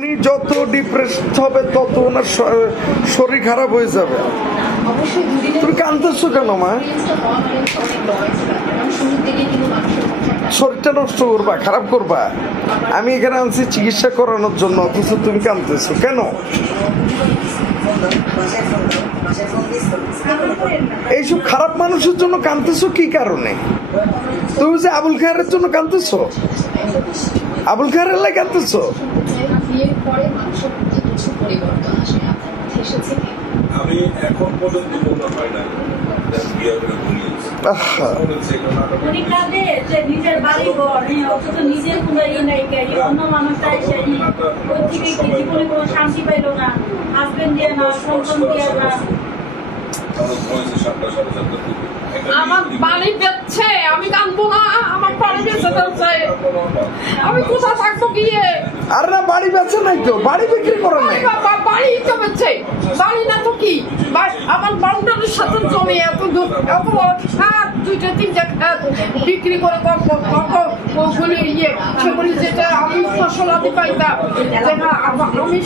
উনি যত ডিপ্রেসড হবে তত ওনার শরীর খারাপ হয়ে যাবে। তুমি কাঁদতেছো কেন মা? শরীরটা নষ্ট করবা, খারাপ করবা। আমি এখানে আনছি চিকিৎসা করানোর জন্য, অথচ তুমি কাঁদতেছো কেন? এইসব খারাপ মানুষের জন্য কাঁদতেছো কি কারণে? তুমি যে আবুল খায়ের জন্য কাঁদতেছো, আবুল খায়ের লাই কাঁদতেছো। আমি এখন পর্যন্ত মনে হয় না নিজের বাড়ি ঘর অথচ নিজের কোনো নাই, অন্য মানুষটা জীবনে কোনো শান্তি পাইল না, হাজবেন্ড দিয়ে না, সন্তান দিয়ে না। আমার বাড়ি বেচছে, আমি কানবো না। আমার বাড়ি বেচে চাই, আমি কোথায় থাকবো গিয়ে? আর না বাড়ি বেচে নাই তো, বাড়ি বিক্রি করে নাই। বাড়ি তো বেচছে, বাড়ি না তো কি? আমার বাউন্ডারির সাথে জমি এত বড় খাত, দুইটা তিনটা খাত বিক্রি করে ওগুলি সেগুলি যেটা আমি ফসল আদি পাইতাম, আমি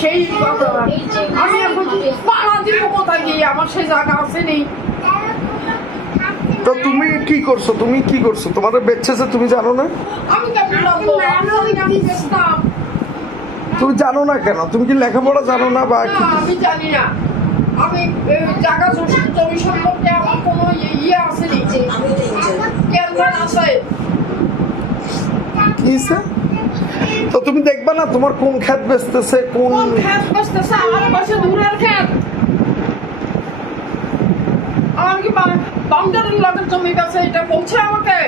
সেই আমি এখন পাড়া দিব কোথায় গিয়ে? আমার সেই জায়গা আছে নেই। তো তুমি কি করছো? তুমি কি করছো? তোমাদের বেচছে তুমি জানো না? আমি তুমি জানো না কেন? তুমি কি লেখাপড়া জানো না বা কি? আমি জানি না। আমি জায়গা জমি সম্পর্কে আমার কোনো ইয়ে আসেনি, কেন্দ্র আছে। তো তুমি দেখবা না তোমার কোন ক্ষেত বেচতেছে, কোন ক্ষেত বেচতেছে? আমার পাশে দূরের ক্ষেত। আমার কি বাউন্ডারির লগের জমি বেচে এটা বলছে আমাকে?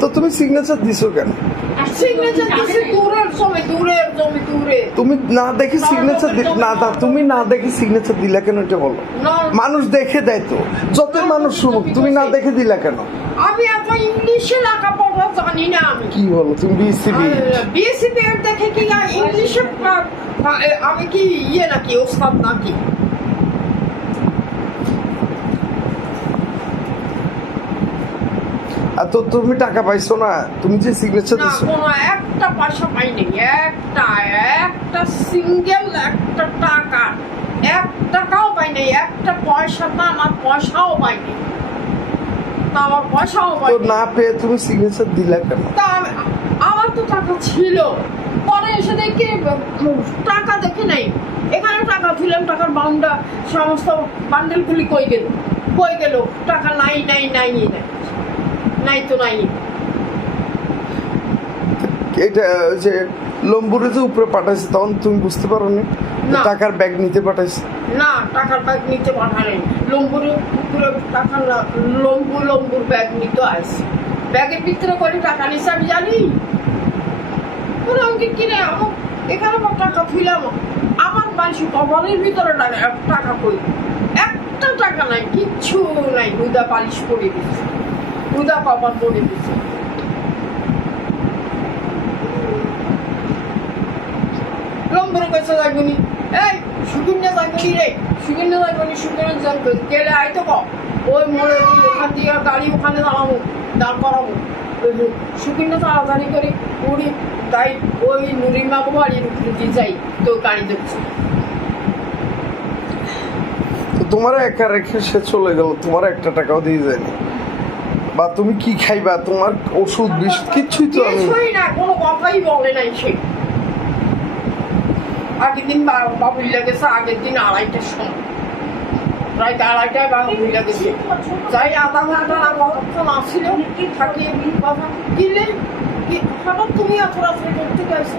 তো তুমি সিগনেচার দিছো কেন? সিগনেচার দিছি দূরের জমি, দূরের জমি, দূরে। তুমি না দেখে সিগনেচার না, তুমি না দেখে সিগনেচার দিলা কেন এটা বলো? মানুষ দেখে দেয় তো, যত মানুষ শুনুক, তুমি না দেখে দিলা কেন? আমি এত ইংলিশে লেখাপড়া জানি না। আমি কি বলো? তুমি বিএসসি দেখে কি ইংলিশে আমি কি ইয়ে নাকি, ওস্তাদ নাকি? তো তুমি টাকা পাইছো না? তুমি যে সিগনেচার দিছো, কোনো একটা পয়সা পাইনি, একটা সিঙ্গেল একটা টাকা, এক টাকাও পাইনি, একটা পয়সা না, আমার পয়সাও পাইনি। আমার পয়সাও পাইনি। তো না পেয়ে তুমি সিগনেচার দিলা কেন? আমার তো টাকা ছিল, পরে এসে দেখি টাকা দেখি নাই। এখানে টাকা দিলাম, টাকার বান্ডা সমস্ত বান্ডেল গুলি কই গেল? টাকা নাই নাই নাই নাই নাই তো নাই। এটা যে লম্বুরে যে উপরে পাঠাইছে তখন তুমি বুঝতে পারো না টাকার ব্যাগ নিতে পাঠাইছে? না, টাকার ব্যাগ নিতে পাঠাই। লম্বুর উপরে টাকা লম্বুর ব্যাগ নিতে আসছে, ব্যাগের ভিতরে করে টাকা নিচ্ছে আমি জানি। আমাকে কিনে এখানে টাকা থুইলাম, আমার মানুষ কবরের ভিতরে টাকা কই? একটা টাকা নাই, কিচ্ছু নাই। হুদা পালিশ করে দিচ্ছে, হুদা কবর করে দিচ্ছে। লম্বুর কাছে যাইবনি, এই সুকিন্য যাইবনি রে, সুকিন্য যাইবনি, সুকিন্য যাইবনি গেলে আইতো ক ওই মোড়ে ওখান দিয়ে গাড়ি ওখানে দাঁড়াবো, দাঁড় করাবো। সুকিন্য তাড়াতাড়ি করে উড়ি তাই ওই নুরিমা বাড়ির উপরে যাই, তো গাড়ি দেখছি। তোমার একা রেখে সে চলে গেল, তোমার একটা টাকাও দিয়ে যায়নি। বা তুমি কি খাইবা, তোমার ওষুধ বিষ কিচ্ছুই তো আমি না, কোনো কথাই বলে নাই সে। আগের দিন বাবুল্লা গেছে, আগের দিন 2:30টার সময়, প্রায় 2:30টায় বাবুল্লা গেছে। যাই আধা ঘন্টা কতক্ষণ আসছিল, থাকি কিনলে হঠাৎ তুমি এত রাত্রে করতে গেছো?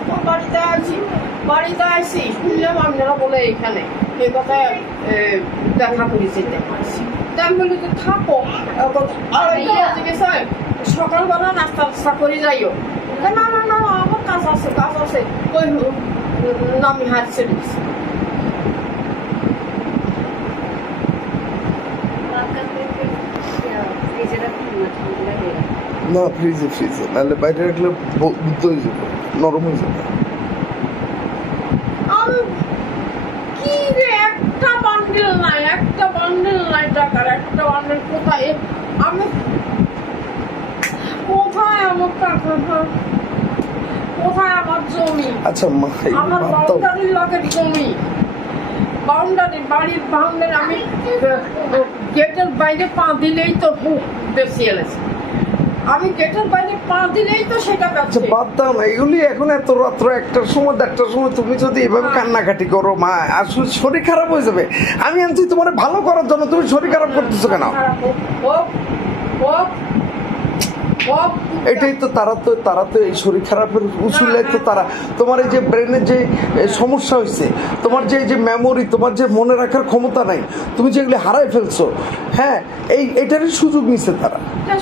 বাড়িতে আসি শুনলাম আপনারা বলে এখানে এ কথা দেখা করে যেতে পারছি। আমি বলি তো থাকো, সকালবেলা নাস্তা করে যাইও। না না না, আমার কাজ আছে, কাজ আছে। ওই নামি হাত ছেড়ে দিচ্ছি। না, ফ্রিজে নাহলে বাইরে রাখলে বুদ্ধ হয়ে যাবে, নরম হয়ে যাবে। কি রে, একটা বান্ডেল নাই টাকার, একটা বান্ডেল কোথায়? আমি কোথায় আমার টাকা? কোথায় আমার জমি? আচ্ছা মা এই আমার বাদ দাও। বাউন্ডারির লগের জমি, বাউন্ডারির বাড়ির বাউন্ডারি। আমি গেটের বাইরে পা দিলেই তো বেশি এলেছে, আমি গেটের বাইরে পা দিলেই তো সেটা আচ্ছা বেশি। বাদ দাও না এগুলি। এখন এত রাত্র 1টার সময় 1টার সময় তুমি যদি এভাবে কান্নাকাটি করো মা, আসলে শরীর খারাপ হয়ে যাবে। আমি আনছি তোমার ভালো করার জন্য, তুমি শরীর খারাপ করতেছো কেন? এটাই তো তারা তো এই শরীর খারাপের উসুলাই তো তারা। তোমার এই যে ব্রেনের যে সমস্যা হয়েছে, তোমার যে মেমোরি, তোমার যে মনে রাখার ক্ষমতা নাই, তুমি যেগুলি হারাই ফেলছো, হ্যাঁ এটারই সুযোগ নিছে তারা।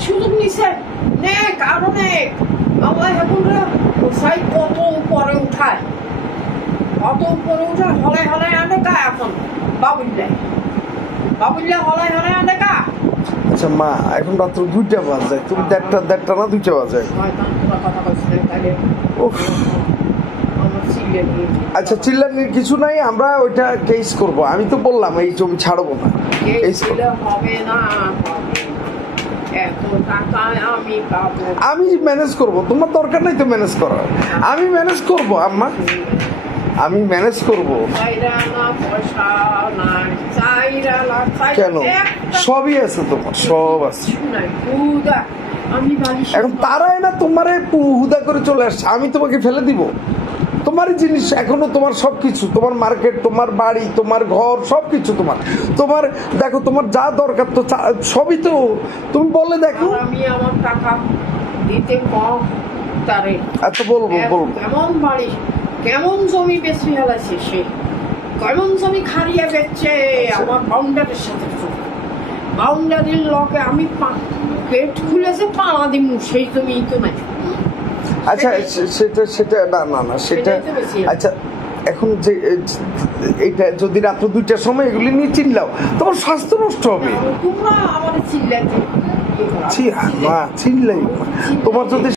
সুযোগ নিছে নেক আরো নেক। আমার এখন সাই কত উপরে উঠায়, কত উপরে উঠায়, হলে হলে আনে গা। এখন বাবুল্লা হলে হলে আনে গা। আচ্ছা মা এখন রাত্র 2টা বাজে, তুমি 1টা না 2টা বাজে। কথা বলছিলেন তাহলে উফ, আমার সিরিয়াল নিয়ে আচ্ছা চিল্লানির কিছু নাই, আমরা ওইটা কেস করব। আমি তো বললাম এই জমি ছাড়বো না। Case করবো। হবে না, এত টাকা আমি পাবো। আমি ম্যানেজ করব, তোমার দরকার নাই তো ম্যানেজ করার। আমি ম্যানেজ করব আম্মা, আমি ম্যানেজ করব। কেন সবই আছে তোমার, সব আছে। এখন তারাই না তোমারে হুদা করে চলে আসছে, আমি তোমাকে ফেলে দিব? তোমারই জিনিস এখনো, তোমার সবকিছু, তোমার মার্কেট, তোমার বাড়ি, তোমার ঘর, সবকিছু তোমার। তোমার দেখো তোমার যা দরকার তো সবই তো তুমি বলে দেখো। আমি আমার টাকা দিতে কম তারে। আচ্ছা বলবো। কেমন বাড়ি, কেমন জমি বেশি ফেলাছে সে, কেমন জমি খারিয়ে বেচছে আমার বাউন্ডারির সাথে। বাউন্ডারির লকে আমি গেট খুলেছে পাড়া দিব, সেই জমি তো নাই। আচ্ছা সেটা না সেটা। আচ্ছা এখন যে এইটা যদি রাত্র 2টার সময় এগুলি নিয়ে চিল্লাও, তোমার স্বাস্থ্য নষ্ট হবে। তোমরা আমার চিল্লাতে চিল্লাই তোমার যদি